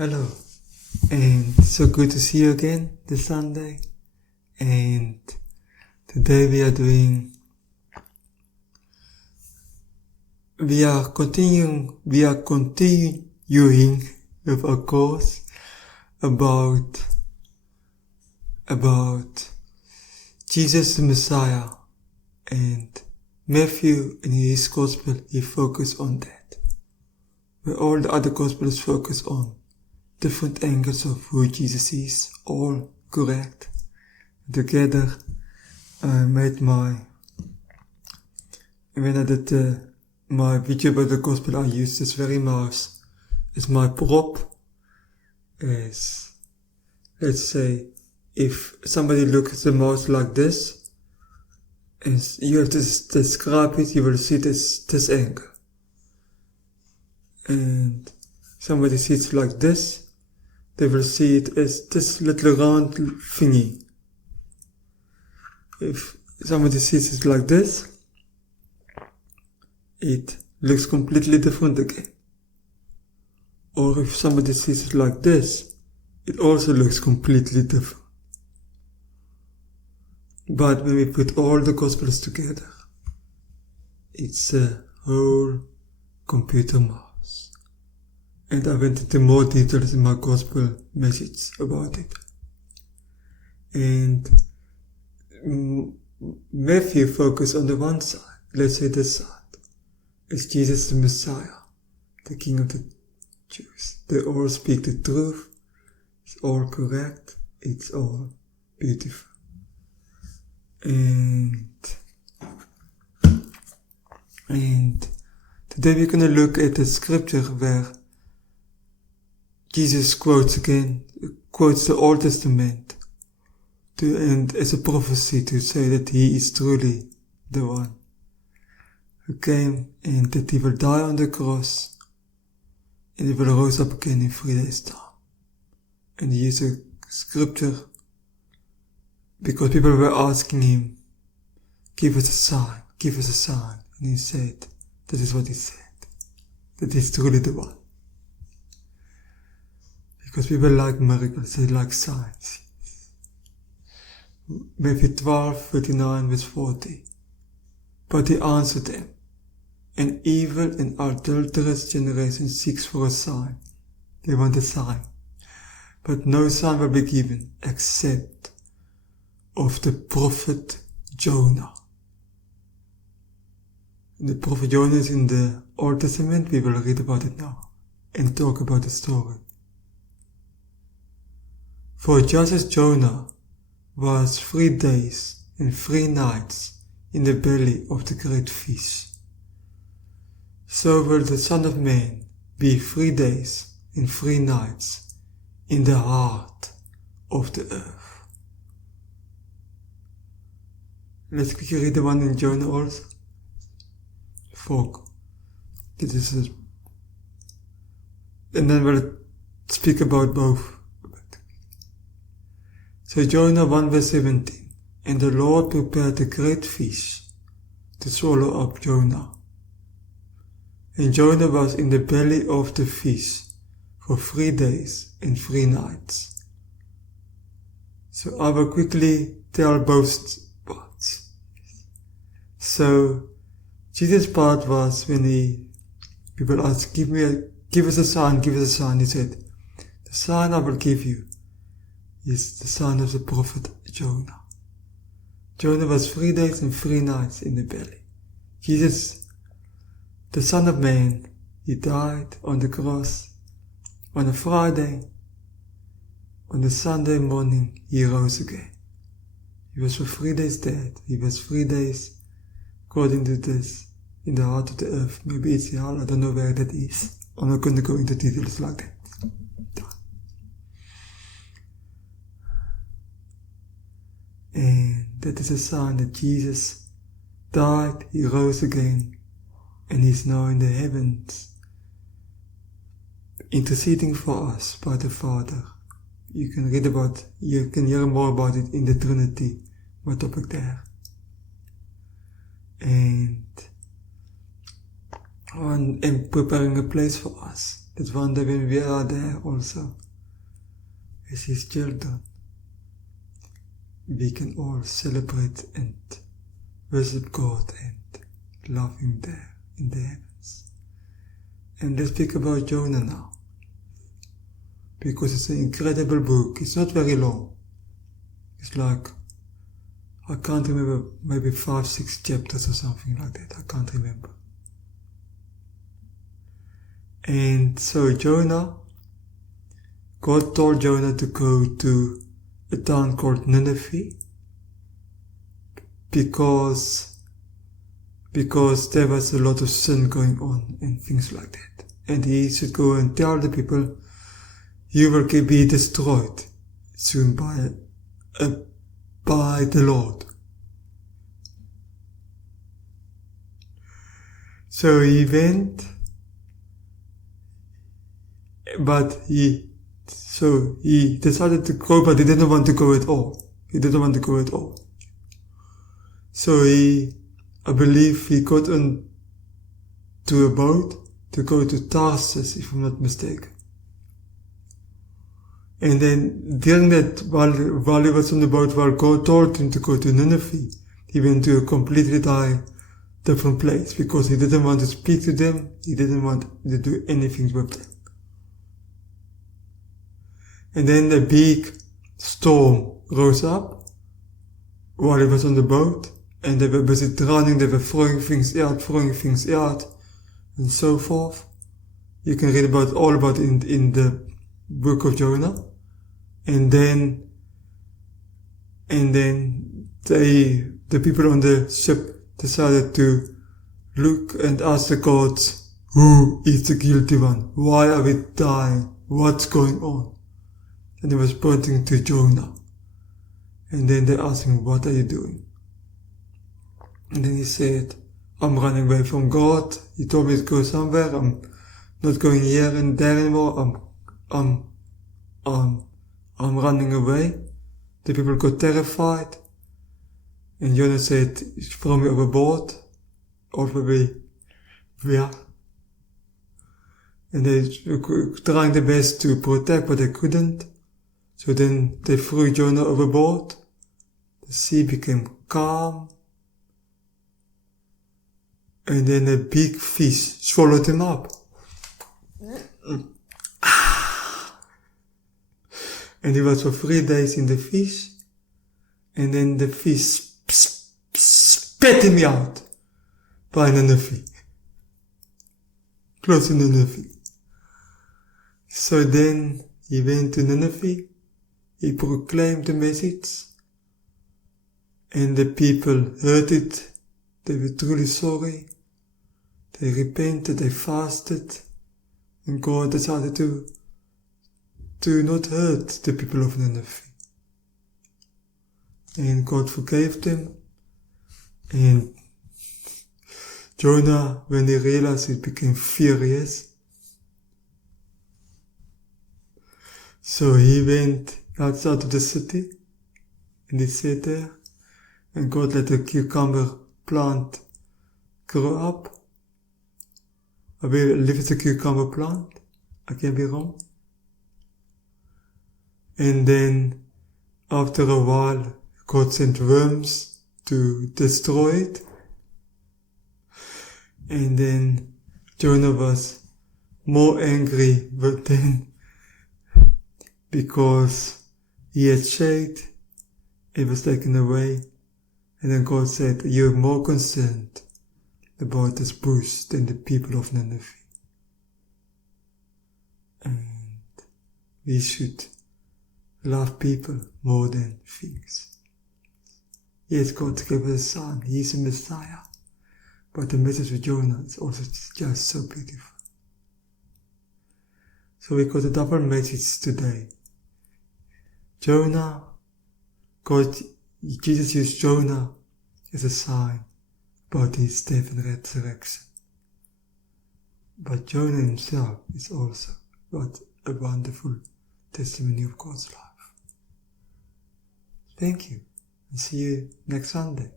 Hello, and so good to see you again this Sunday. And today we are continuing with our course about Jesus the Messiah. And Matthew in his gospel, he focused on that, where all the other gospels focus on different angles of who Jesus is, all correct. Together, when I did my video about the gospel, I used this very mouse as my prop. Let's say, if somebody looks at the mouse like this, and you have to describe it, you will see this angle. And somebody sees it like this, they will see it as this little round thingy. If somebody sees it like this, it looks completely different again. Or if somebody sees it like this, it also looks completely different. But when we put all the gospels together, it's a whole computer mouse. And I went into more details in my gospel message about it. And Matthew focused on the one side, let's say this side. It's Jesus the Messiah, the King of the Jews. They all speak the truth, it's all correct, it's all beautiful. And today we're going to look at the scripture where Jesus quotes the Old Testament and as a prophecy to say that he is truly the one who came and that he will die on the cross and he will rise up again in 3 days' time. And he used a scripture because people were asking him, give us a sign, give us a sign. And he said, that is what he said, that he's truly the one. Because people like miracles, they like signs. Matthew 12:39 verse 40. But he answered them, an evil and adulterous generation seeks for a sign. They want a sign. But no sign will be given except of the prophet Jonah. And the prophet Jonah is in the Old Testament. We will read about it now and talk about the story. For just as Jonah was 3 days and 3 nights in the belly of the great fish, so will the Son of Man be 3 days and 3 nights in the heart of the earth. Let's quickly read the one in Jonah also. And then we'll speak about both. So Jonah 1 verse 17. And the Lord prepared a great fish to swallow up Jonah. And Jonah was in the belly of the fish for 3 days and 3 nights. So I will quickly tell both parts. So Jesus' part was when people asked, give us a sign, give us a sign. He said, the sign I will give you is the sign of the prophet Jonah. Jonah was 3 days and 3 nights in the belly. Jesus, the Son of Man, he died on the cross on a Friday. On the Sunday morning, he rose again. He was for 3 days dead. He was 3 days, according to this, in the heart of the earth. Maybe it's hell, I don't know where that is. I'm not going to go into details like that. And that is a sign that Jesus died, he rose again, and he's now in the heavens, interceding for us by the Father. You can hear more about it in the Trinity, my topic there. And preparing a place for us. that one day when we are there also, as His children, we can all celebrate and worship God and love Him there in the heavens. And let's speak about Jonah now, because it's an incredible book. It's not very long. It's like, I can't remember, maybe 5-6 chapters or something like that. I can't remember. And so Jonah, God told Jonah to go to a town called Nineveh because there was a lot of sin going on and things like that. And he should go and tell the people, you will be destroyed soon by the Lord. So he went, but he decided to go, but he didn't want to go at all. So I believe he got on to a boat to go to Tarsus, if I'm not mistaken. And then during that, while he was on the boat, while God told him to go to Nineveh, he went to a completely different place because he didn't want to speak to them. He didn't want to do anything with them. And then a big storm rose up while he was on the boat, and they were busy drowning, they were throwing things out, and so forth. You can read all about it in the book of Jonah. And then the people on the ship decided to look and ask the gods, who is the guilty one? Why are we dying? What's going on? And he was pointing to Jonah. And then they asked him, what are you doing? And then he said, I'm running away from God. He told me to go somewhere. I'm not going here and there anymore. I'm running away. The people got terrified. And Jonah said, throw me overboard. Over yeah. And they were trying their best to protect, but they couldn't. So then they threw Jonah overboard. The sea became calm. And then a big fish swallowed him up. And he was for 3 days in the fish. And then the fish spat him out by Nineveh. Close to Nineveh. So then he went to Nineveh. He proclaimed the message. And the people heard it. They were truly sorry. They repented, they fasted. And God decided to not hurt the people of Nineveh. And God forgave them. And Jonah, when he realized it, became furious. So he went outside of the city and he sat there. And God let a cucumber plant grow up. I believe it's a cucumber plant. I can be wrong. And then, after a while, God sent worms to destroy it. And then Jonah was more angry but then because he had shade, it was taken away. And then God said, you're more concerned about this bush than the people of Nineveh. And we should love people more than things. Yes, God gave us a son. He's a Messiah. But the message of Jonah is also just so beautiful. So we got a double message today. Jonah, Jesus used Jonah as a sign about his death and resurrection. But Jonah himself is also got a wonderful testimony of God's life. Thank you, and see you next Sunday.